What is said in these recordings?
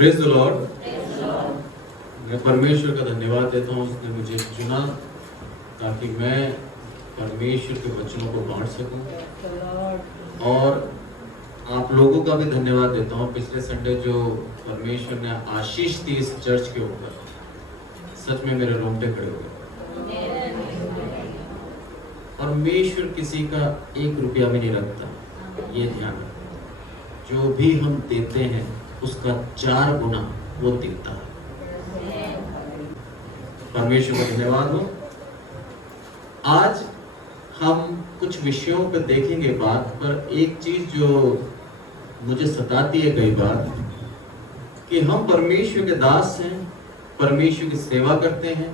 Praise the Lord. मैं परमेश्वर का धन्यवाद देता हूँ, उसने मुझे चुना ताकि मैं परमेश्वर के वचनों को बांट सकूं। और आप लोगों का भी धन्यवाद देता हूँ। पिछले संडे जो परमेश्वर ने आशीष दी इस चर्च के ऊपर, सच में मेरे रोंगटे खड़े हो गए। परमेश्वर किसी का 1 रुपया भी नहीं रखता, ये ध्यान रखो। जो भी हम देते हैं उसका 4 गुना वो देता है। परमेश्वर को धन्यवाद हो। आज हम कुछ विषयों पर देखेंगे बात, पर एक चीज जो मुझे सताती है कई बार कि हम परमेश्वर के दास हैं, परमेश्वर की सेवा करते हैं,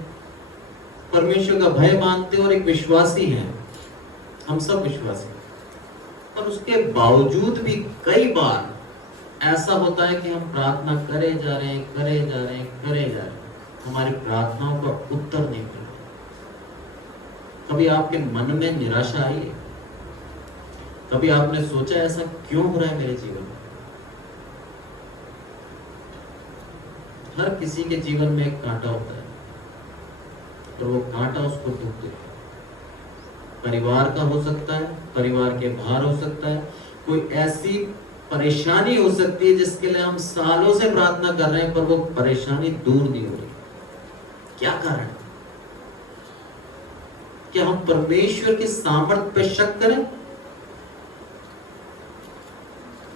परमेश्वर का भय मानते हैं और एक विश्वासी हैं। हम सब विश्वासी, पर उसके बावजूद भी कई बार ऐसा होता है कि हम प्रार्थना करे जा रहे हैं, हमारी प्रार्थनाओं का उत्तर नहीं मिल रहा। कभी आपके मन में निराशा आई है? कभी आपने सोचा ऐसा क्यों हो रहा है मेरे जीवन में? हर किसी के जीवन में एक कांटा होता है, तो वो कांटा उसको दुख देता है। परिवार का हो सकता है, परिवार के बाहर हो सकता है, कोई ऐसी परेशानी हो सकती है जिसके लिए हम सालों से प्रार्थना कर रहे हैं पर वो परेशानी दूर नहीं हो रही। क्या कारण है? क्या हम परमेश्वर की सामर्थ्य पे शक करें?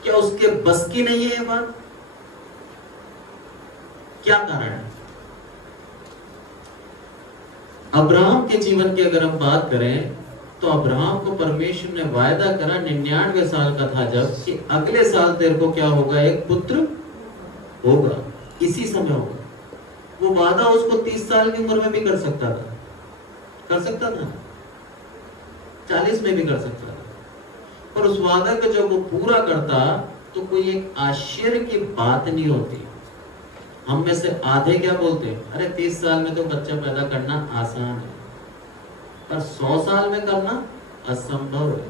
क्या उसके बस की नहीं है ये बात? क्या कारण है? अब्राहम के जीवन की अगर हम बात करें तो अब्राहम को परमेश्वर ने वायदा करा, 99 साल का था जब, कि अगले साल तेरे को क्या होगा, एक पुत्र होगा, इसी समय होगा। वो वादा उसको 30 साल की उम्र में भी कर सकता था, 40 में भी कर सकता था, पर उस वादा को जब वो पूरा करता तो कोई एक आश्चर्य की बात नहीं होती। हम में से आधे क्या बोलते हैं, अरे 30 साल में तो बच्चा पैदा करना आसान है, पर 100 साल में करना असंभव है।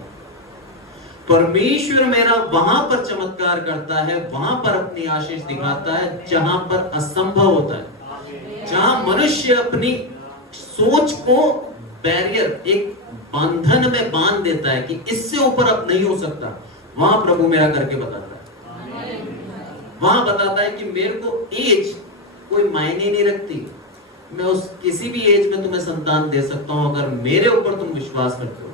परमेश्वर मेरा वहां पर चमत्कार करता है, वहां पर अपनी आशीष दिखाता है जहां पर असंभव होता है। जहां मनुष्य अपनी सोच को बैरियर, एक बंधन में बांध देता है कि इससे ऊपर अब नहीं हो सकता, वहां प्रभु मेरा करके बताता है। वहां बताता है कि मेरे को एज कोई मायने नहीं रखती, मैं उस किसी भी एज में तुम्हें संतान दे सकता हूं अगर मेरे ऊपर तुम विश्वास करते हो।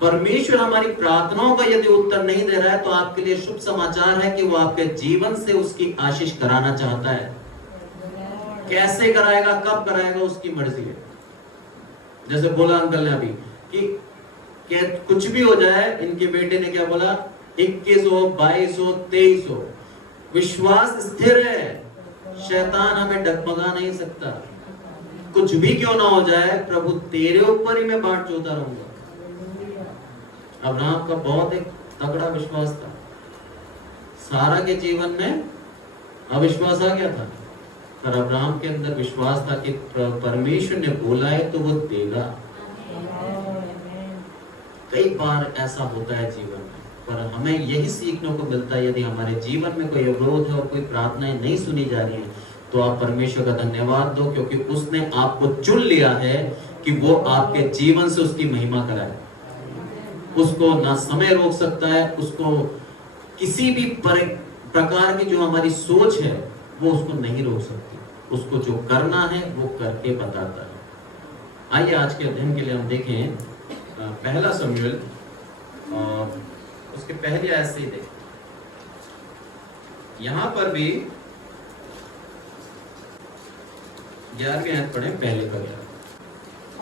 परमेश्वर हमारी प्रार्थनाओं का यदि उत्तर नहीं दे रहा है तो आपके लिए शुभ समाचार है कि वो आपके जीवन से उसकी आशीष कराना चाहता है। कैसे कराएगा, कब कराएगा, उसकी मर्जी है। जैसे बोला अंकल ने अभी कि कुछ भी हो जाए, इनके बेटे ने क्या बोला, 21 हो, 22 हो, 23 हो, विश्वास स्थिर है, शैतान हमें डगमगा नहीं सकता। कुछ भी क्यों ना हो जाए, प्रभु तेरे ऊपर ही मैं बाट जोता रहूंगा। अब्राहम का बहुत एक तगड़ा विश्वास था। सारा के जीवन में अविश्वास आ गया था, पर अब्राहम के अंदर विश्वास था कि परमेश्वर ने बोला है तो वो देगा। कई बार ऐसा होता है जीवन में, पर हमें यही सीखने को मिलता है, यदि हमारे जीवन में कोई अवरोध है और कोई प्रार्थनाएं नहीं सुनी जा रही हैं तो आप परमेश्वर का धन्यवाद दो, क्योंकि उसने आपको चुन लिया है कि वो आपके जीवन से उसकी महिमा कराए। उसको ना समय रोक सकता है, उसको किसी भी प्रकार की जो हमारी सोच है वो उसको नहीं रोक सकती। उसको जो करना है वो करके बताता है। आइए आज के अध्ययन के लिए हम देखें पहला शमूएल, उसके पहले ऐसे ही देखें। यहां पर भी 11वें आयत पढ़े, पहले का 11।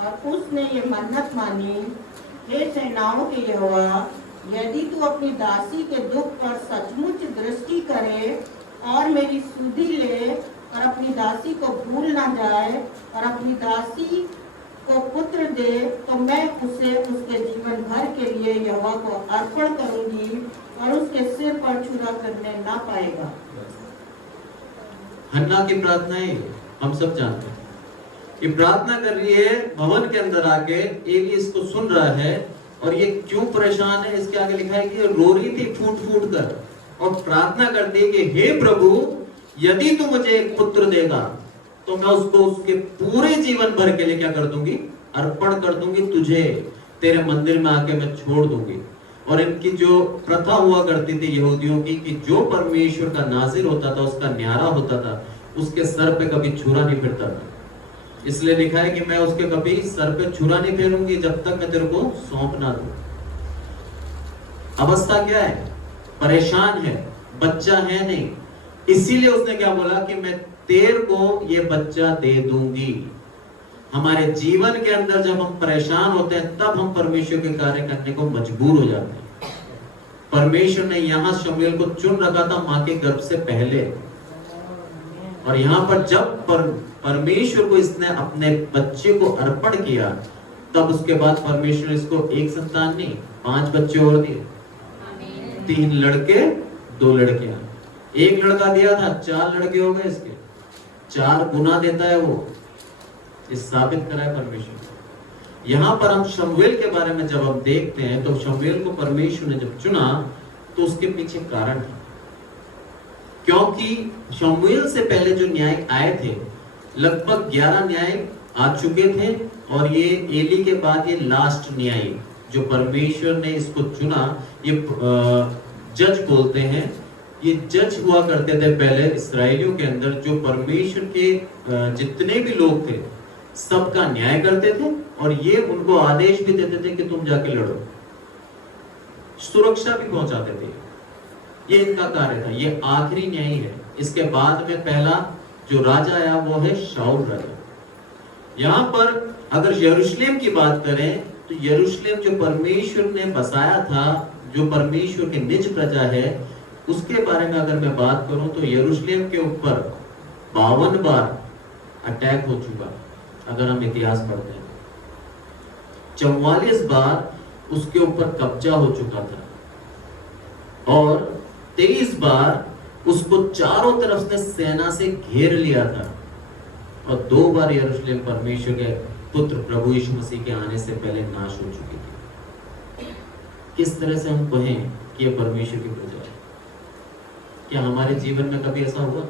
और उसने ये मन्नत मानी, हे सेनाओं के यहोवा, यदि तू अपनी दासी के दुख पर सचमुच दृष्टि करे और मेरी सुधि ले और अपनी दासी को भूल ना जाए और अपनी दासी को पुत्र दे, तो मैं उसे उसके जीवन भर के लिए यहोवा को अर्पण करूंगी और उसके सिर पर छुरा करने ना पाएगा। हन्ना की प्रार्थनाएं हम सब जानते हैं। ये प्रार्थना कर रही है भवन के अंदर आके, एली इसको सुन रहा है और ये क्यों परेशान है, इसके आगे लिखा है कि रो रही थी फूट फूट कर। और प्रार्थना करती है कि हे प्रभु, यदि तू मुझे एक पुत्र देगा तो मैं उसको उसके पूरे जीवन भर के लिए क्या कर दूंगी, अर्पण कर दूंगी तुझे, तेरे मंदिर में आके मैं छोड़ दूंगी। और इनकी जो प्रथा हुआ करती थी यहूदियों की, कि जो परमेश्वर का नाजिर होता था, उसका न्यारा होता था, उसके सर पे कभी छुरा नहीं फिरता था। इसलिए लिखा है कि मैं उसके कभी सर पे छुरा नहीं फेरूंगी जब तक मैं तेरे को सौंप ना दूं। अवस्था क्या है, परेशान है, बच्चा है नहीं, इसीलिए उसने क्या बोला कि मैं तेरे को ये बच्चा दे दूंगी। हमारे जीवन के अंदर जब हम परेशान होते हैं तब हम परमेश्वर के कार्य करने को मजबूर हो जाते हैं। परमेश्वर ने यहाँ शमूएल को चुन रखा था माँ के गर्भ से पहले, और यहाँ पर जब परमेश्वर को इसने अपने बच्चे को अर्पण किया, तब उसके बाद परमेश्वर इसको एक संतान नहीं 5 बच्चे और दिए, 3 लड़के 2 लड़कियां। एक लड़का दिया था, 4 लड़के हो गए इसके, 4 गुना देता है वो, इस साबित करा है परमेश्वर। यहाँ पर हम शमूएल के बारे में जब हम देखते हैं तो शमूएल को परमेश्वर ने जब चुना तो उसके पीछे कारण था, क्योंकि शमूएल से पहले जो न्याय आए थे लगभग 11 न्याय आ चुके थे, और ये एली के बाद ये लास्ट न्याय जो परमेश्वर ने इसको चुना, ये जज बोलते हैं। ये जज हुआ करते थे पहले इसराइलियों के अंदर, जो परमेश्वर के जितने भी लोग थे सबका न्याय करते थे, और ये उनको आदेश भी देते थे कि तुम जाके लड़ो, सुरक्षा भी पहुंचाते थे। ये इनका कार्य था। ये आखिरी न्याय है। इसके बाद में पहला जो राजा आया वो है शाऊल राजा। यहाँ पर अगर यरूशलेम की बात करें तो यरूशलेम जो परमेश्वर ने बसाया था, जो परमेश्वर की निज प्रजा है, उसके बारे में अगर मैं बात करूं तो यरूशलेम के ऊपर 52 बार अटैक हो चुका। अगर हम इतिहास पढ़ते हैं 44 बार उसके ऊपर कब्जा हो चुका था, और 23 बार उसको चारों तरफ से सेना से घेर लिया था, और 2 बार यरूशलेम परमेश्वर के पुत्र प्रभु यीशु मसीह के आने से पहले नाश हो चुकी थी। किस तरह से हम कहें कि यह परमेश्वर की प्रजा है? क्या हमारे जीवन में कभी ऐसा हुआ?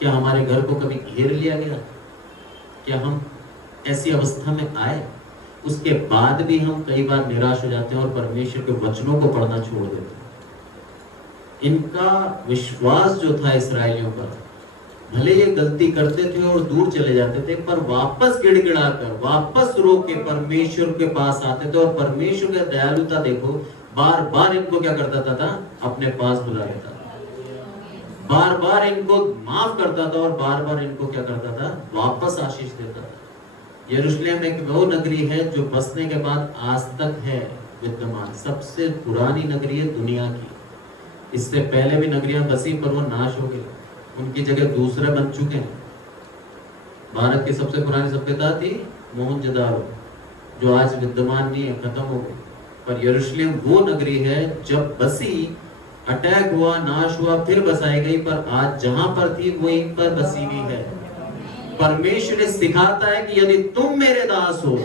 क्या हमारे घर को कभी घेर लिया गया? क्या हम ऐसी अवस्था में आए? उसके बाद भी हम कई बार निराश हो जाते हैं और परमेश्वर के वचनों को पढ़ना छोड़ देते हैं। इनका विश्वास जो था इसराइलियों पर, भले ये गलती करते थे और दूर चले जाते थे, पर वापस गिड़गिड़ाकर, वापस रो के परमेश्वर के पास आते थे, और परमेश्वर का दयालुता देखो, बार बार इनको क्या करता था? अपने पास बुला लेता था, बार बार इनको माफ करता था, और बार बार इनको क्या करता था? वापस आशीष देता था। यरूशलेम एक वो नगरी है जो बसने के बाद आज तक है विद्यमान, सबसे पुरानी नगरी है दुनिया की। इससे पहले भी नगरियां बसी पर वो नाश हो गई, उनकी जगह दूसरे बन चुके हैं। भारत की सबसे पुरानी सभ्यता थी मोहनजोदारो, जो आज विद्यमान नहीं है, खत्म हो गई। पर यरूशलेम वो नगरी है जब बसी, अटैक हुआ, नाश हुआ, फिर बसाई गई, पर आज जहां पर थी वहीं पर बसी हुई है। परमेश्वर सिखाता है कि यदि तुम मेरे दास हो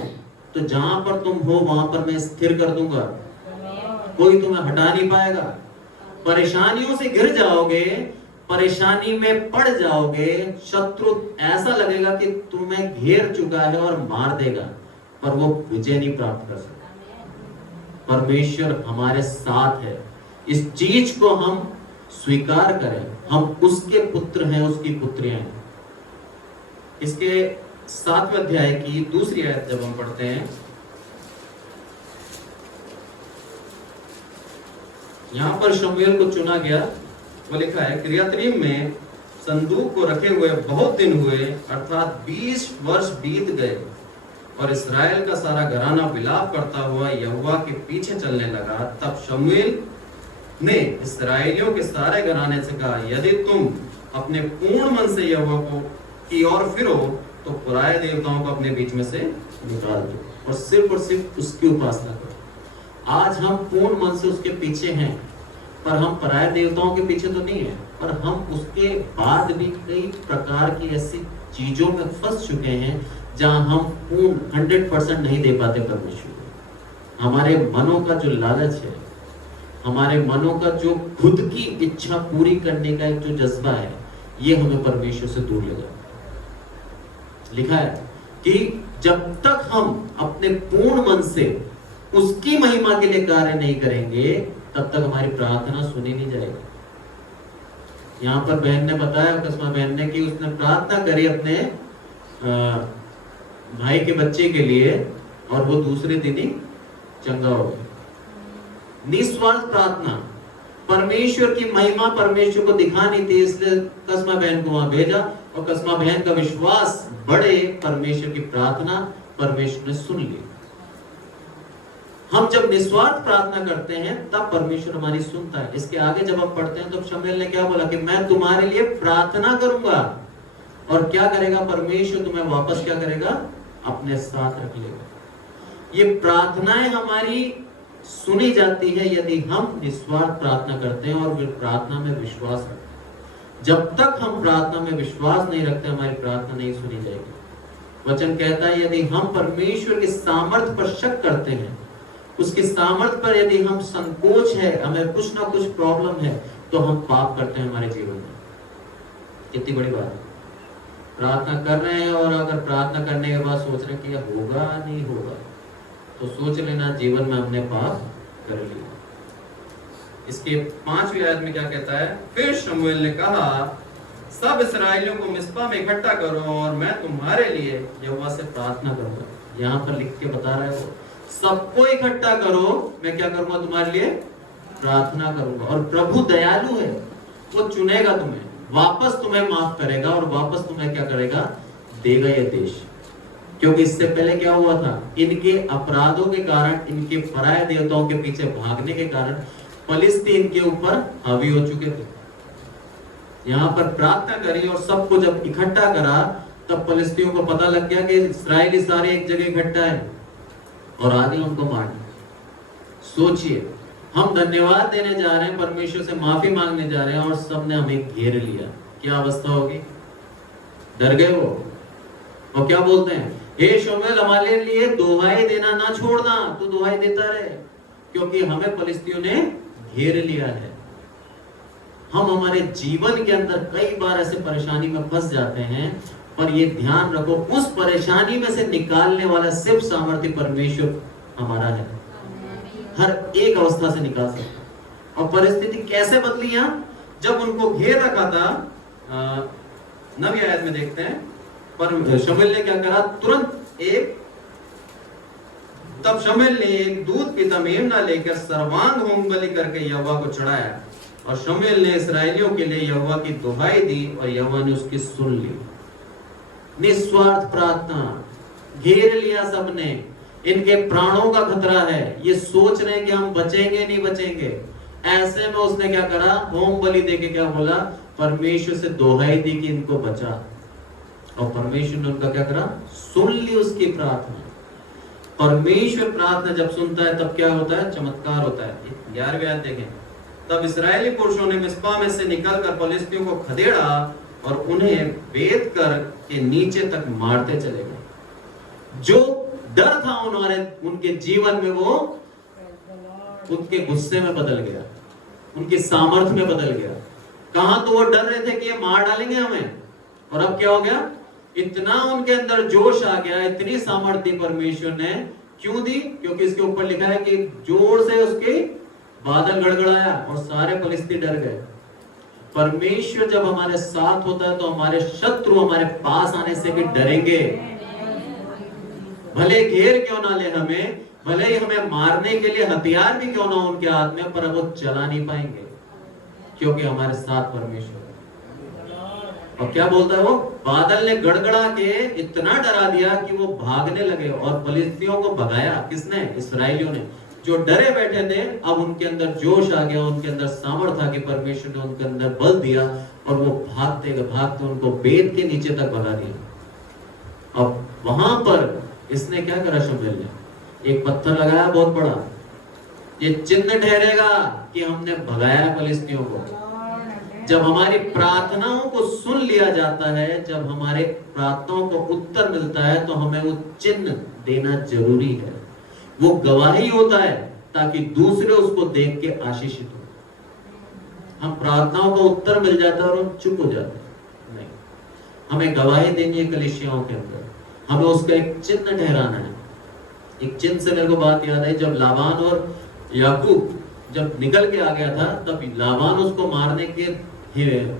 तो जहां पर तुम हो वहां पर मैं स्थिर कर दूंगा, कोई तुम्हें हटा नहीं पाएगा। परेशानियों से घिर जाओगे, परेशानी में पड़ जाओगे, शत्रु ऐसा लगेगा कि तुम्हें घेर चुका है और मार देगा, पर वो विजय नहीं प्राप्त कर सकता। परमेश्वर हमारे साथ है। इस चीज को हम स्वीकार करें, हम उसके पुत्र हैं, उसकी पुत्रियां हैं। इसके 7वें अध्याय की दूसरी आयत जब हम पढ़ते हैं, यहां पर शमूएल को चुना गया, वो लिखा है, किर्यातरीम में संदूक को रखे हुए बहुत दिन हुए, अर्थात 20 वर्ष बीत गए, और इस्राएल का सारा घराना विलाप करता हुआ यहोवा के पीछे चलने लगा। तब शमूएल ने इस्राएलियों के सारे घराने से कहा, यदि तुम अपने पूर्ण मन से यहोवा को की ओर फिरो तो पराये देवताओं को अपने बीच में से निकाल दो और सिर्फ उसकी उपासना करो। आज हम पूर्ण मन से उसके पीछे हैं, पर हम पराये देवताओं के पीछे तो नहीं है, पर हम उसके बाद भी कई प्रकार की ऐसी चीजों में फंस चुके हैं जहां हम पूर्ण 100% नहीं दे पाते परमेश्वर को। हमारे मनों का जो लालच है, हमारे मनों का जो खुद की इच्छा पूरी करने का एक जो जज्बा है, ये हमें परमेश्वर से दूर ले जाता। लिखा है कि जब तक हम अपने पूर्ण मन से उसकी महिमा के लिए कार्य नहीं करेंगे, तब तक हमारी प्रार्थना सुनी नहीं जाएगी। यहां पर बहन ने बताया, कस्मा बहन ने, कि उसने प्रार्थना करी अपने भाई के बच्चे के लिए और वो दूसरे दिन ही चंगा हो गया। निस्वार्थ प्रार्थना, परमेश्वर की महिमा परमेश्वर को दिखानी थी, इसलिए कस्मा बहन को वहां भेजा और कस्मा बहन का विश्वास बढ़े, परमेश्वर की प्रार्थना परमेश्वर ने सुन ली। हम जब निस्वार्थ प्रार्थना करते हैं तब परमेश्वर हमारी सुनता है। इसके आगे जब हम पढ़ते हैं तो शमूएल ने क्या बोला कि मैं तुम्हारे लिए प्रार्थना करूंगा, और क्या करेगा परमेश्वर, तुम्हें वापस क्या करेगा, अपने साथ रख लेगा। ये प्रार्थनाएं हमारी सुनी जाती है यदि हम निस्वार्थ प्रार्थना करते हैं और फिर प्रार्थना में विश्वास रखते हैं। जब तक हम प्रार्थना में विश्वास नहीं रखते, हमारी प्रार्थना नहीं सुनी जाएगी। वचन कहता है यदि हम परमेश्वर की सामर्थ्य पर शक करते हैं, उसकी सामर्थ्य पर यदि हम संकोच है, हमें कुछ ना कुछ प्रॉब्लम है, तो हम पाप करते हैं हमारे जीवन में। कितनी बड़ी बात है। प्रार्थना कर रहे हैं और अगर प्रार्थना करने के बाद सोच रहे हैं कि यह होगा नहीं होगा, तो सोच लेना जीवन में हमने पाप कर लिया। इसके 5वीं आयत में क्या कहता है, फिर शमूएल ने कहा सब इस्राएलियों को मिस्पा में इकट्ठा करो और मैं तुम्हारे लिए यहोवा से प्रार्थना करूंगा। यहाँ पर लिख के बता रहा है वो, सबको इकट्ठा करो, मैं क्या करूंगा, तुम्हारे लिए प्रार्थना करूंगा। और प्रभु दयालु है, वो चुनेगा तुम्हें, वापस तुम्हें माफ करेगा और वापस तुम्हें क्या करेगा, देगा ये देश। क्योंकि इससे पहले क्या हुआ था, इनके अपराधों के कारण, इनके पराये देवताओं के पीछे भागने के कारण फलिस्ती इनके ऊपर हावी हो चुके थे। यहाँ पर प्रार्थना करी और सबको जब इकट्ठा करा, तब फलिस्तियों को पता लग गया कि इस्राएली सारे एक जगह इकट्ठा है और आगे उनको मारना। सोचिए, हम धन्यवाद देने जा रहे हैं, परमेश्वर से माफी मांगने जा रहे हैं और सबने हमें घेर लिया, क्या अवस्था होगी। डर गए वो, और क्या बोलते हैं, हे शमूएल हमारे लिए दुहाई देना ना छोड़ना, तू दुहाई देता रहे, क्योंकि हमें फलिस्तियों ने घेर लिया है। हम हमारे जीवन के अंदर कई बार ऐसे परेशानी में फंस जाते हैं, पर ये ध्यान रखो, उस परेशानी में से निकालने वाला सिर्फ सामर्थ्य परमेश्वर हमारा है। हर एक अवस्था से निकाल सकता। और परिस्थिति कैसे बदली यहाँ, जब उनको घेर रखा था, 9वीं आयत में देखते हैं, पर शमूएल ने क्या करा, तब शमूएल ने एक दूध पीता मेमना लेकर सर्वांग होम बलि करके यहोवा को चढ़ाया, और शमूएल ने इस्राएलियों के लिए यहोवा की दुहाई दी और यहोवा ने उसकी सुन ली। निस्वार्थ प्रार्थना, घेर लिया सबने, इनके प्राणों का खतरा है, ये सोच रहे हैं कि हम बचेंगे नहीं बचेंगे। ऐसे में उसने क्या करा, होम बलि देके क्या बोला, परमेश्वर से दुहाई दी कि इनको बचा, और परमेश्वर ने उनका क्या करा, सुन ली उसकी प्रार्थना। परमेश्वर प्रार्थना जब सुनता है तब क्या होता है, चमत्कार होता है। 11वीं आयत देखें, तब इस्राएली पुरुषों ने मिस्पा में से निकलकर फलिस्तियों को खदेड़ा और उन्हें बेत कर के नीचे तक मारते चले गए। जो डर था उनके जीवन में, वो उनके गुस्से में बदल गया, उनकी सामर्थ्य में बदल गया। कहां तो वो डर रहे थे कि ये मार डालेंगे हमें, और अब क्या हो गया, इतना उनके अंदर जोश आ गया, इतनी सामर्थ्य परमेश्वर ने क्यों दी, क्योंकि इसके ऊपर लिखा है कि जोर से उसके बादल गड़गड़ाया और सारे फलिस्ती डर गए। परमेश्वर जब हमारे साथ होता है तो हमारे शत्रु हमारे पास आने से भी डरेंगे। भले घेर क्यों ना ले हमें, भले ही हमें मारने के लिए हथियार भी क्यों ना उनके हाथ में, पर वो चला नहीं पाएंगे, क्योंकि हमारे साथ परमेश्वर है। और क्या बोलता है वो, बादल ने गड़गड़ा के इतना डरा दिया कि वो भागने लगे, और फलिस्तियों को भगाया किसने, इस्राएलियों ने। जो डरे बैठे थे, अब उनके अंदर जोश आ गया, उनके अंदर सामर्थ्य आ गई, परमेश्वर ने उनके अंदर बल दिया और वो भागते भागते उनको बेत के नीचे तक भगा दिया। अब वहां पर इसने क्या करा, शमूएल ने एक पत्थर लगाया बहुत बड़ा, ये चिन्ह ठहरेगा कि हमने भगाया फलिस्तियों को। जब हमारी प्रार्थनाओं को सुन लिया जाता है, जब हमारे प्रार्थनाओं को उत्तर मिलता है, तो हमें वो चिन्ह देना जरूरी है। वो गवाही होता है, ताकि दूसरे उसको देख के आशीषित हो। हम प्रार्थनाओं का उत्तर मिल जाता है और हम चुप हो जाते हैं। नहीं, हमें गवाही देनी है कलीसियाओं के अंदर, हमें उसका एक चिन्ह ठहराना है। एक चिन्ह से मेरे को बात याद आई, जब लाबान और याकूब जब निकल के आ गया था, तब लाबान उसको मारने के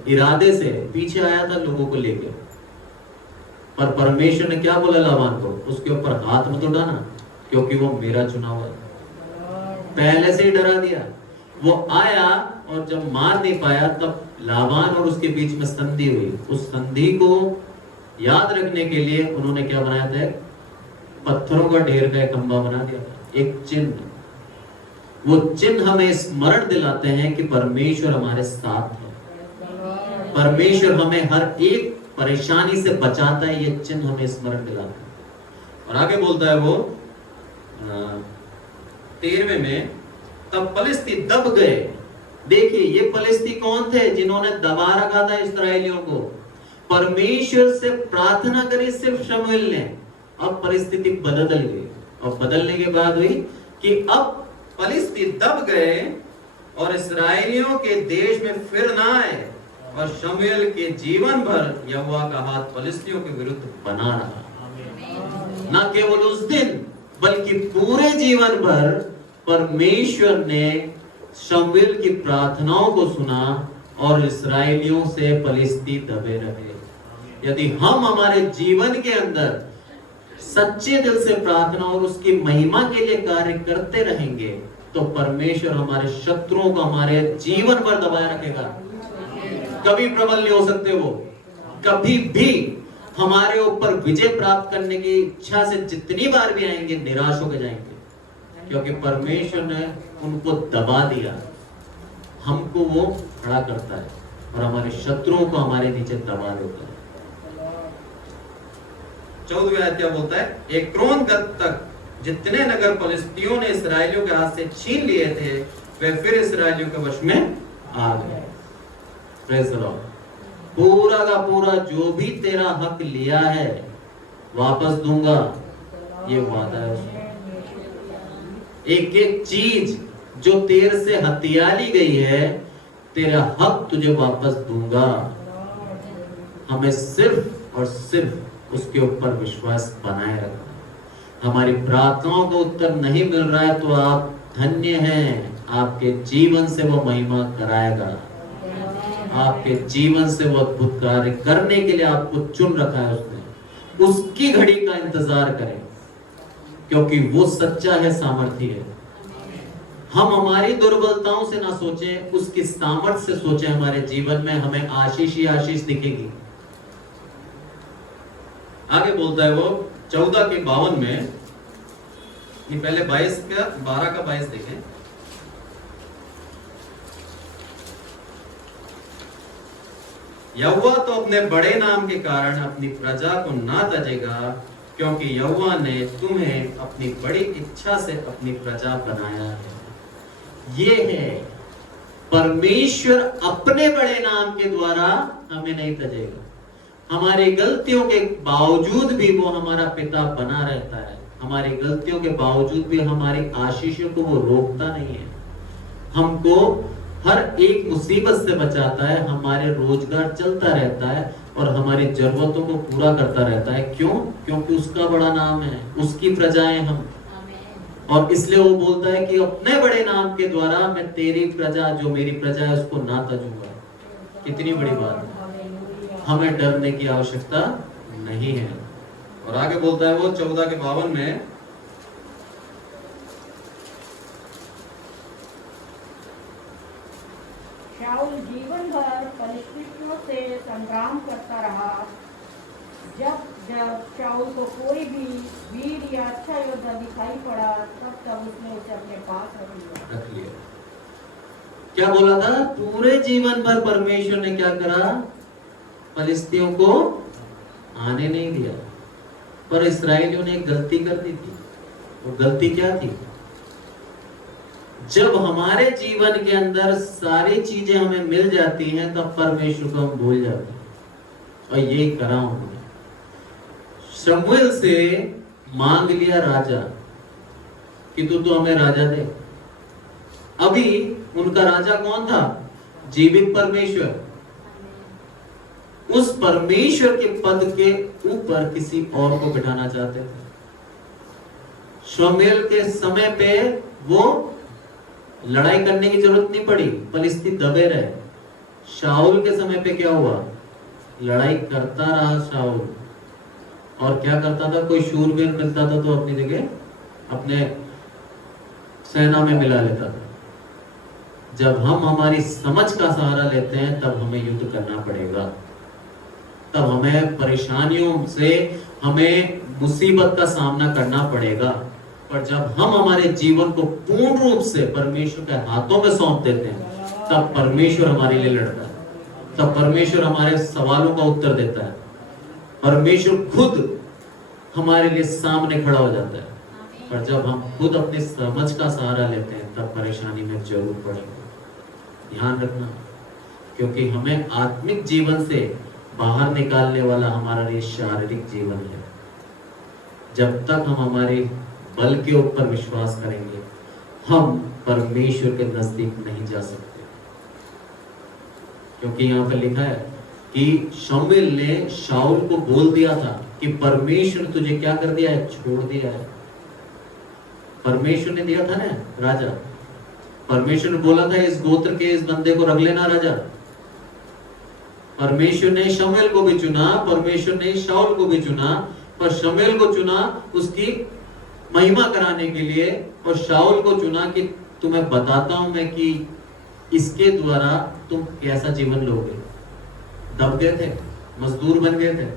इरादे से पीछे आया था लोगों को लेकर, पर परमेश्वर ने क्या बोला लाबान को, उसके ऊपर हाथ मत उठाना क्योंकि वो मेरा चुना हुआ है। पहले से ही डरा दिया। वो आया और जब मार नहीं पाया तब लाबान और उसके बीच में संधि हुई। उस संधि को याद रखने के लिए उन्होंने क्या बनाया था, पत्थरों का ढेर का एक खंबा बना दिया था, एक चिन्ह। वो चिन्ह हमें स्मरण दिलाते हैं कि परमेश्वर हमारे साथ है, परमेश्वर हमें हर एक परेशानी से बचाता है। ये चिन्ह हमें स्मरण दिलाता है। और आगे बोलता है वो 13वें में, तब फलिस्ती दब गए। देखिए ये फलिस्ती कौन थे जिन्होंने दबा रखा था इस्राएलियों को। परमेश्वर से प्रार्थना करी सिर्फ शमूएल ने, अब परिस्थिति बदल गई। और बदलने के बाद हुई कि अब फलिस्ती दब गए और इस्राएलियों के देश में फिर ना आए। और शमूएल के जीवन भर यहोवा का हाथ फलिस्तियों के विरुद्ध बना रहा। न केवल उस दिन बल्कि पूरे जीवन भर परमेश्वर ने शमूएल की प्रार्थनाओं को सुना और इस्राएलियों से फलिस्ती दबे रहे। यदि हम हमारे जीवन के अंदर सच्चे दिल से प्रार्थना और उसकी महिमा के लिए कार्य करते रहेंगे तो परमेश्वर हमारे शत्रुओं को हमारे जीवन पर दबाए रखेगा। कभी प्रबल नहीं हो सकते वो, कभी भी हमारे ऊपर विजय प्राप्त करने की इच्छा से जितनी बार भी आएंगे निराश होकर जाएंगे, क्योंकि परमेश्वर ने उनको दबा दिया। हमको वो खड़ा करता है और हमारे शत्रुओं को हमारे नीचे दबा देता है। 14वें आयत क्या बोलता है, एक्रोन तक जितने नगर फलिस्तियों ने इस्राएलियों के हाथ से छीन लिए थे वे फिर इस्राएलियों के वश में आ गए। Praise the Lord. पूरा का पूरा जो भी तेरा हक लिया है वापस दूंगा, ये वादा है उसमें। एक एक चीज जो तेरे से हथिया ली गई है तेरा हक तुझे वापस दूंगा। हमें सिर्फ और सिर्फ उसके ऊपर विश्वास बनाए रखना। हमारी प्रार्थनाओं का उत्तर नहीं मिल रहा है तो आप धन्य हैं, आपके जीवन से वो महिमा कराएगा। आपके जीवन से वो अद्भुत कार्य करने के लिए आपको चुन रखा है उसने। उसकी घड़ी का इंतजार करें क्योंकि वो सच्चा है, सामर्थी है। हम हमारी दुर्बलताओं से ना सोचें, उसकी सामर्थ्य से सोचें। हमारे जीवन में हमें आशीष ही आशीष दिखेगी। आगे बोलता है वो 14:52 में, पहले 12 का 22 देखें। यहोवा तो अपने बड़े नाम के कारण अपनी प्रजा को ना तजेगा, क्योंकि यहोवा ने तुम्हें अपनी बड़ी इच्छा से अपनी प्रजा बनाया है। ये है परमेश्वर अपने बड़े नाम के द्वारा हमें नहीं तजेगा। हमारी गलतियों के बावजूद भी वो हमारा पिता बना रहता है। हमारी गलतियों के बावजूद भी हमारी आशीषों को वो रोकता नहीं है। हमको हर एक मुसीबत से बचाता है, हमारे रोजगार चलता रहता है और हमारी जरूरतों को पूरा करता रहता है। क्यों? क्योंकि उसका बड़ा नाम है, उसकी प्रजाएं हम। और इसलिए वो बोलता है कि अपने बड़े नाम के द्वारा मैं तेरी प्रजा, जो मेरी प्रजा है, उसको ना तजूंगा। कितनी बड़ी बात है। हमें डरने की आवश्यकता नहीं है। और आगे बोलता है वो 14:52 में, शाऊल जीवन भर फलिस्तीनियों से संग्राम करता रहा। जब जब शाऊल को कोई भी वीर या अच्छा योद्धा दिखाई पड़ा तब उसने उसे अपने पास रख लिया। क्या बोला था? पूरे जीवन भर परमेश्वर ने क्या करा? फलिस्तियों को आने नहीं दिया। पर इस्राएलियों ने एक गलती कर दी थी। वो गलती क्या थी? जब हमारे जीवन के अंदर सारी चीजें हमें मिल जाती हैं तब परमेश्वर को हम भूल जाते हैं। और यही करा उन्होंने। शमूएल से मांग लिया राजा कि तू तो हमें राजा दे। अभी उनका राजा कौन था? जीवित परमेश्वर। उस परमेश्वर के पद के ऊपर किसी और को बिठाना चाहते थे। शमूएल के समय पे वो लड़ाई करने की जरूरत नहीं पड़ी, फलिस्ती दबे रहे। शाऊल के समय पे क्या हुआ? लड़ाई करता रहा शाऊल, और क्या करता था? कोई शूरवीर मिलता था तो अपनी जगह अपने सेना में मिला लेता था। जब हम हमारी समझ का सहारा लेते हैं तब हमें युद्ध करना पड़ेगा, तब हमें परेशानियों से, हमें मुसीबत का सामना करना पड़ेगा। पर जब हम हमारे जीवन को पूर्ण रूप से परमेश्वर के हाथों में सौंप देते हैं तब परमेश्वर हमारे लिए लड़ता है, तब परमेश्वर हमारे सवालों का उत्तर देता है, परमेश्वर खुद हमारे लिए सामने खड़ा हो जाता है। पर जब हम खुद अपनी समझ का सहारा लेते हैं तब परेशानी में जरूर पड़ेंगे। ध्यान रखना, क्योंकि हमें आत्मिक जीवन से बाहर निकालने वाला हमारा ये शारीरिक जीवन है। जब तक हम हमारे बल के ऊपर विश्वास करेंगे हम परमेश्वर के नजदीक नहीं जा सकते। क्योंकि यहाँ पे लिखा है कि शमूएल ने शाऊल को बोल दिया था कि परमेश्वर तुझे क्या कर दिया है? छोड़ दिया है। परमेश्वर ने दिया था ना राजा, परमेश्वर ने बोला था इस गोत्र के इस बंदे को रख लेना राजा। परमेश्वर ने शमूएल को भी चुना, परमेश्वर ने शाऊल को भी चुना, पर शमूएल को चुना उसकी महिमा कराने के लिए, और शाऊल को चुना कि तुम्हें बताता हूं मैं कि इसके द्वारा तुम कैसा जीवन लोगे। दब गए थे, मजदूर बन गए थे,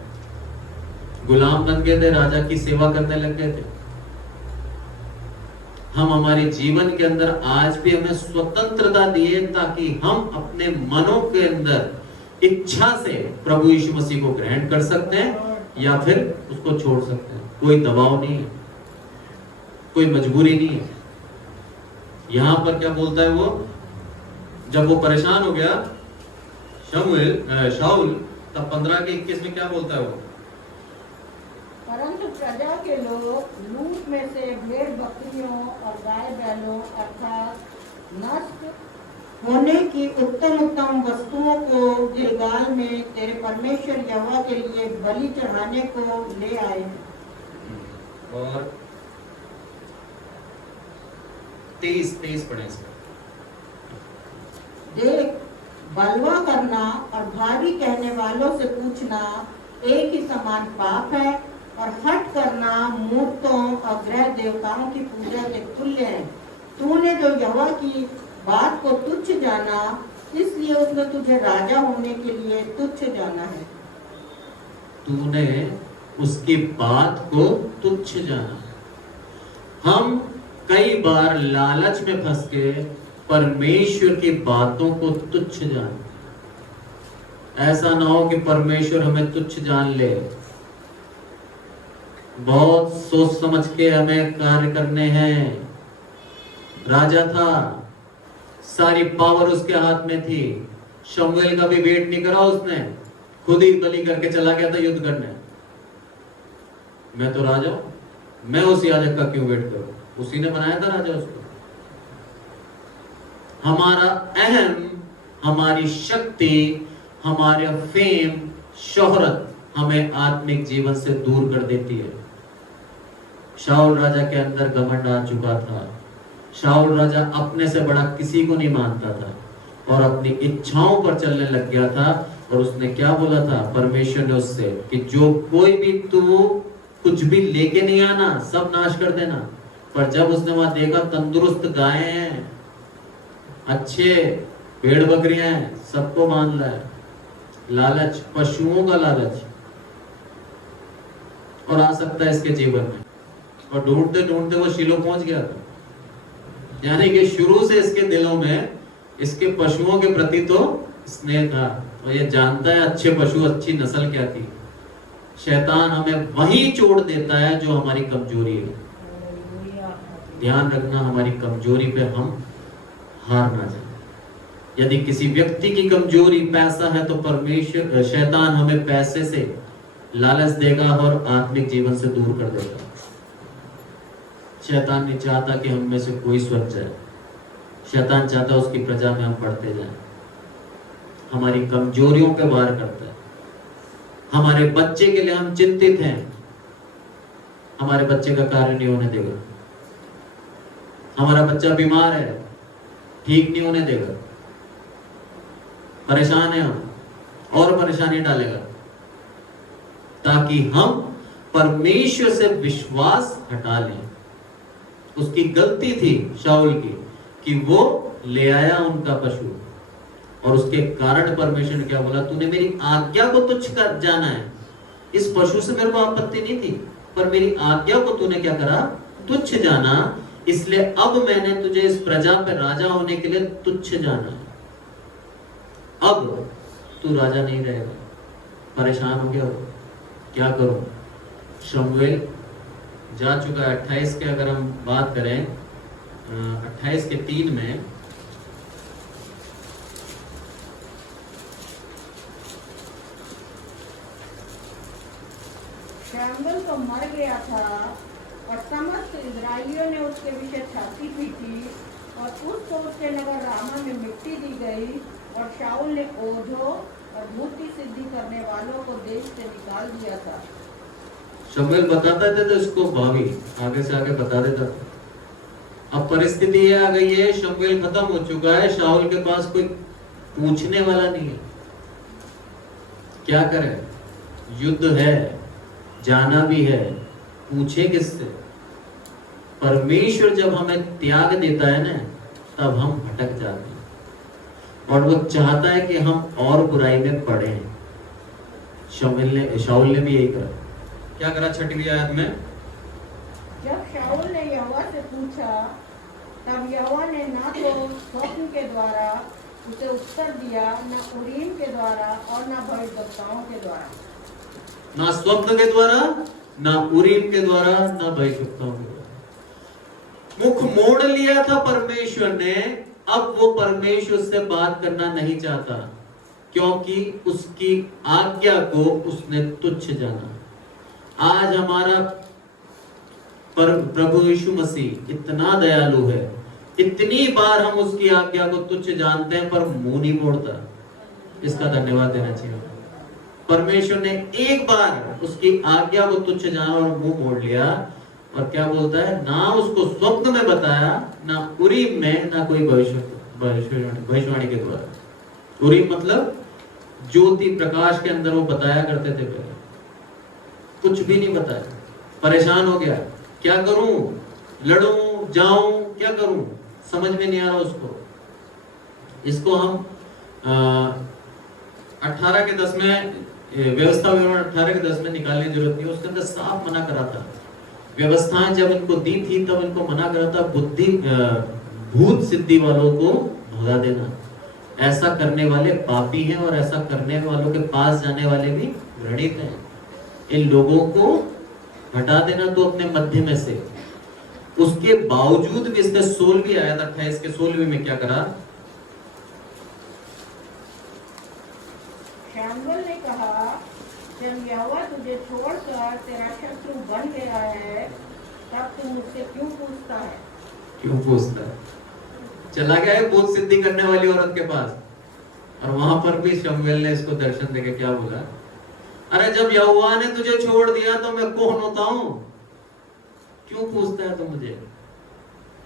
गुलाम बन गए थे, राजा की सेवा करने लग गए थे। हम हमारे जीवन के अंदर आज भी हमें स्वतंत्रता दिए ताकि हम अपने मनों के अंदर इच्छा से प्रभु यीशु मसीह को ग्रहण कर सकते हैं या फिर उसको छोड़ सकते हैं। कोई दबाव नहीं है, कोई मजबूरी नहीं है। यहां पर क्या बोलता है वो, जब वो परेशान हो गया शाऊल, तब 15 के 21 में क्या बोलता है वो? परंतु प्रजा के लोग लूट में से भेड़ बकरियों और गाय बैलों अर्थात नष्ट होने की उत्तम उत्तम वस्तुओं को गिलगाल में तेरे परमेश्वर यहोवा के लिए बलि चढ़ाने को ले आए। और 23 पढ़े इसका। देख, बलवा करना और भारी कहने वालों से पूछना एक ही समान पाप है, और हट करना मूर्तों और ग्रह देवताओं की पूजा के तुल्य है। तूने जो यहोवा की बात को तुच्छ जाना, इसलिए उसने तुझे राजा होने के लिए तुच्छ जाना है। तूने उसकी बात को तुच्छ जाना। हम कई बार लालच में फंस के परमेश्वर की बातों को तुच्छ जान। ऐसा ना हो कि परमेश्वर हमें तुच्छ जान ले। बहुत सोच समझ के हमें कार्य करने हैं। राजा था, सारी पावर उसके हाथ में थी। शमूएल का भी वेट नहीं करा उसने, खुद ही बलि करके चला गया था युद्ध करने। मैं तो राजा हूं, मैं उस याजक का क्यों वेट करूं? उसी ने बनाया था राजा उसको। हमारा अहम, हमारी शक्ति, हमारा फेम, शोहरत हमें आत्मिक जीवन से दूर कर देती है। शाऊल राजा के अंदर घमंड आ चुका था। शाऊल राजा अपने से बड़ा किसी को नहीं मानता था और अपनी इच्छाओं पर चलने लग गया था। और उसने क्या बोला था परमेश्वर ने उससे कि जो कोई भी तू कुछ भी लेके नहीं आना, सब नाश कर देना। पर जब उसने वहां देखा तंदुरुस्त गायें हैं, अच्छे भेड़ बकरियां हैं, सबको मान रहा है, लालच, पशुओं का लालच और आ सकता है इसके जीवन में। और ढूंढते ढूंढते वो शीलो पहुंच गया था। यानी कि शुरू से इसके दिलों में इसके पशुओं के प्रति तो स्नेह था और ये जानता है अच्छे पशु, अच्छी नस्ल क्या थी। शैतान हमें वही चोट देता है जो हमारी कमजोरी है। ध्यान रखना, हमारी कमजोरी पे हम हार ना जाए। यदि किसी व्यक्ति की कमजोरी पैसा है तो परमेश्वर शैतान हमें पैसे से लालच देगा और आत्मिक जीवन से दूर कर देगा। शैतान नहीं चाहता कि हम में से कोई स्वच्छ जाए। शैतान चाहता है उसकी प्रजा में हम बढ़ते जाएं, हमारी कमजोरियों पे वार करता है। हमारे बच्चे के लिए हम चिंतित हैं, हमारे बच्चे का कार्य नहीं होने देगा। हमारा बच्चा बीमार है, ठीक नहीं होने देगा, परेशान है हम, और परेशानी डालेगा, ताकि हम परमेश्वर से विश्वास हटा लें। उसकी गलती थी शाऊल की कि वो ले आया उनका पशु, और उसके कारण परमेश्वर ने क्या बोला, तूने मेरी आज्ञा को तुच्छ कर जाना है। इस पशु से मेरे को आपत्ति नहीं थी, पर मेरी आज्ञा को तूने क्या करा, तुच्छ जाना, इसलिए अब मैंने तुझे इस प्रजा पे राजा होने के लिए तुच्छ जाना है। अब तू राजा नहीं रहेगा। परेशान हो गया हो, क्या करूं? शमूएल जा चुका है। 28 के अगर हम बात करें, 28 के 3 में, शमूएल तो मर गया था और समस्त इजराइलियों ने उसके विषय छाती पीटी, और उसको उसके नगर रामा में मिट्टी दी गई, और शाऊल ने ओझों और भूत की सिद्धि करने वालों को देश से निकाल दिया था। शमूएल बताता था तो इसको भाभी आगे से आगे बता देता था। अब परिस्थिति ये आ गई है, शमूएल खत्म हो चुका है, शाऊल के पास कोई पूछने वाला नहीं है, क्या करे? युद्ध है, जाना भी है, पूछे किससे? परमेश्वर जब हमें त्याग देता है ना, तब हम भटक जाते हैं, और वो चाहता है कि हम और बुराई में पड़े। शाऊल ने भी यही करा। क्या करा? 6वीं आयत में, जब शाऊल ने यहोवा से पूछा, तब यहोवा ने ना तो स्वप्न के द्वारा उसे उत्तर दिया, न उरीम के द्वारा और न भविष्यवक्ताओं के द्वारा। ना स्वप्न के द्वारा, ना उरीम के द्वारा, ना भविष्यवक्ताओं के द्वारा। मुख मोड़ लिया था परमेश्वर ने, अब वो परमेश्वर से बात करना नहीं चाहता, क्योंकि उसकी आज्ञा को उसने तुच्छ जाना। आज हमारा प्रभु यीशु मसीह इतना दयालु है, इतनी बार हम उसकी आज्ञा को तुच्छ जानते हैं, पर मुंह नहीं मोड़ता। इसका धन्यवाद देना चाहिए। परमेश्वर ने एक बार उसकी आज्ञा को तुच्छ जाना और मुंह मोड़ लिया, और क्या बोलता है, ना उसको स्वप्न में बताया, ना उरीम में, ना कोई भविष्यवाणी के द्वारा। उरीम मतलब ज्योति प्रकाश के अंदर वो बताया करते थे, पहले कुछ भी नहीं बताया। परेशान हो गया, क्या करूं, लड़ूं, जाऊं, क्या करूं, समझ में नहीं आ रहा उसको। इसको हम 18 के 10 में, व्यवस्था विवरण 18 के 10 में निकालने की जरूरत नहीं, उसके अंदर साफ मना करा था। व्यवस्थाएं जब इनको दी थी तब इनको मना करा था, भूत सिद्धि वालों को भगा देना। ऐसा करने वाले पापी हैं, और ऐसा करने वालों के पास जाने वाले भी घृणित हैं। इन लोगों को हटा देना तो अपने मध्य में से। उसके बावजूद भी इसके 16वीं आयत 28 के 16वीं में क्या करा? शमूएल ने कहा, जब यहोवा तुझे छोड़कर तेरा शत्रु बन गया है, तब तू मुझसे क्यों पूछता है? क्यों पूछता है? चला गया है भूत सिद्धि करने वाली औरत के पास, और वहां पर भी शमूएल ने इसको दर्शन देके क्या बोला, अरे जब यहोवा ने तुझे छोड़ दिया तो मैं कौन होता हूं? क्यों पूछता है तू मुझे?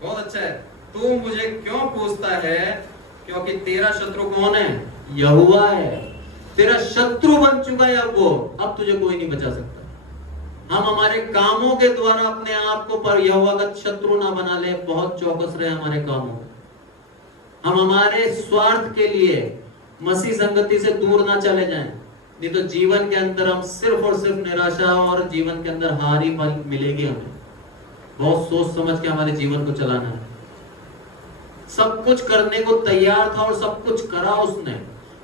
बहुत अच्छा है, तू मुझे क्यों पूछता है? क्योंकि तेरा शत्रु कौन है? यहोवा है। तेरा शत्रु बन चुका है अब वो, अब तुझे कोई नहीं बचा सकता। हम हमारे कामों के द्वारा अपने आप को पर यहोवा का शत्रु ना बना ले, बहुत चौकस रहे हमारे कामों। हम हमारे स्वार्थ के लिए मसीह संगति से दूर ना चले जाएं, नहीं तो जीवन के अंदर हम सिर्फ और सिर्फ निराशा और जीवन के अंदर हार ही मिलेगी हमें। बहुत सोच समझ के हमारे जीवन को चलाना है। सब कुछ करने को तैयार था और सब कुछ करा उसने,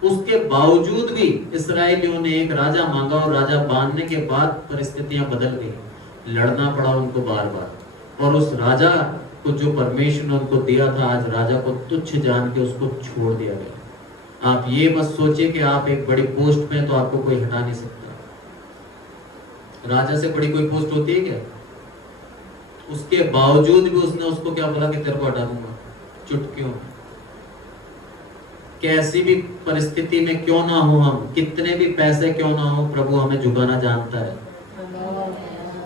उसके बावजूद भी इस्राएलियों ने एक राजा मांगा, और राजा बांधने के बाद परिस्थितियां बदल गई, लड़ना पड़ा उनको बार बार, और उस राजा को जो परमेश्वर ने उनको दिया था, आज राजा को तुच्छ जान के उसको छोड़ दिया गया। आप ये मत सोचिए कि आप एक बड़ी पोस्ट पे हैं तो आपको कोई हटा नहीं सकता। राजा से बड़ी कोई पोस्ट होती है क्या? उसके बावजूद भी उसने उसको क्या बोला कि तेरे को हटा दूंगा चुटकियों में। कैसी भी परिस्थिति में क्यों ना हो, हम कितने भी पैसे क्यों ना हो, प्रभु हमें झुकाना जानता है।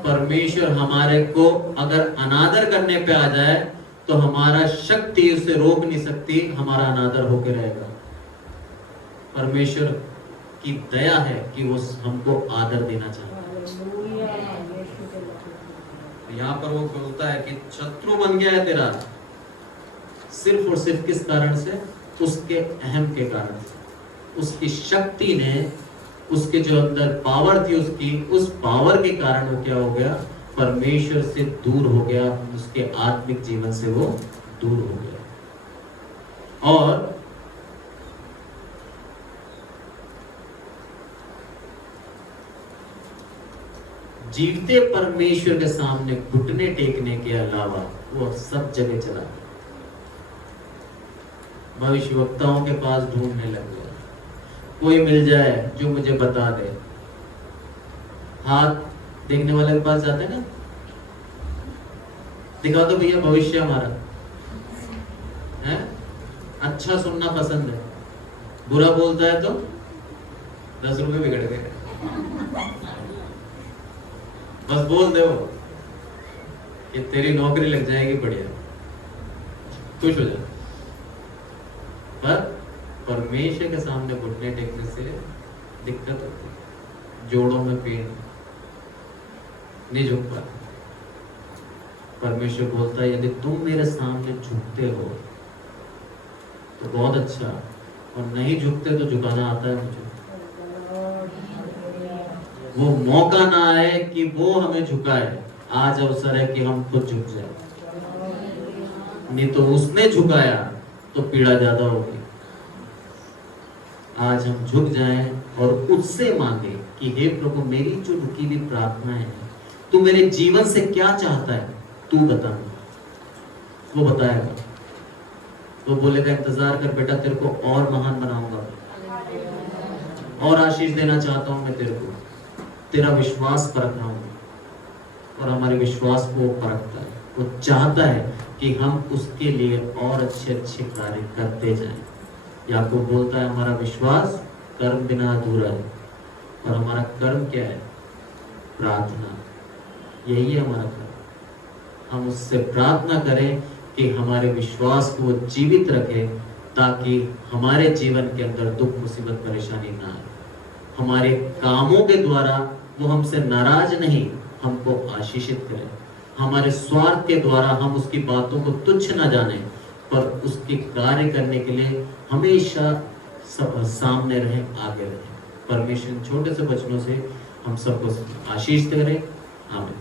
परमेश्वर हमारे को अगर अनादर करने पे आ जाए तो हमारा शक्ति उसे रोक नहीं सकती, हमारा अनादर होके रहेगा। परमेश्वर की दया है कि वो हमको आदर देना चाहता है। यहाँ पर वो बोलता है कि शत्रु बन गया है तेरा, सिर्फ और सिर्फ किस कारण से? उसके अहम के कारण से। उसकी शक्ति ने, उसके जो अंदर पावर थी उसकी, उस पावर के कारण वो क्या हो गया? परमेश्वर से दूर हो गया, उसके आत्मिक जीवन से वो दूर हो गया। और जीवते परमेश्वर के सामने घुटने टेकने के अलावा वो सब जगह चला गया। भविष्यवक्ताओं के पास ढूंढने लग गया, कोई मिल जाए जो मुझे बता दे। हाथ देखने वाले के पास जाते ना, दिखा दो भैया भविष्य हमारा है। अच्छा सुनना पसंद है, बुरा बोलता है तो 10 रुपए बिगड़ गए। बस बोल दे वो कि तेरी नौकरी लग जाएगी, बढ़िया, खुश हो जा। पर परमेश्वर के सामने घुटने टेकने से दिक्कत होती है, जोड़ों में पेन, नहीं झुक पाते। परमेश्वर बोलता है यदि तुम मेरे सामने झुकते हो तो बहुत अच्छा, और नहीं झुकते तो झुकाना आता है मुझे। वो मौका ना आए कि वो हमें झुकाए, आज अवसर है कि हम खुद झुक जाए। नहीं तो उसने झुकाया तो पीड़ा ज्यादा होगी। आज हम झुक जाएं और उससे मांगे कि हे प्रभु, मेरी जो रुकी हुई प्रार्थनाएं हैं, तू मेरे जीवन से क्या चाहता है, तू बता। वो बताएगा, वो बोलेगा इंतजार कर बेटा, तेरे को और महान बनाऊंगा, और आशीष देना चाहता हूं मैं तेरे को, तेरा विश्वास परख रहा हूं। और हमारे विश्वास को वो परखता है, वो चाहता है कि हम उसके लिए और अच्छे अच्छे कार्य करते जाएं। याकूब बोलता है हमारा विश्वास कर्म बिना अधूरा है, और हमारा कर्म क्या है? प्रार्थना। यही है हमारा कर्म। हम उससे प्रार्थना करें कि हमारे विश्वास को जीवित रखे, ताकि हमारे जीवन के अंदर दुख मुसीबत परेशानी ना आए। हमारे कामों के द्वारा वो हमसे नाराज नहीं, हमको आशीषित करे। हमारे स्वार्थ के द्वारा हम उसकी बातों को तुच्छ न जाने, पर उसके कार्य करने के लिए हमेशा सब सामने रहे, आगे रहे। परमेश्वर छोटे से वचनों से हम सबको आशीष करे। आमीन।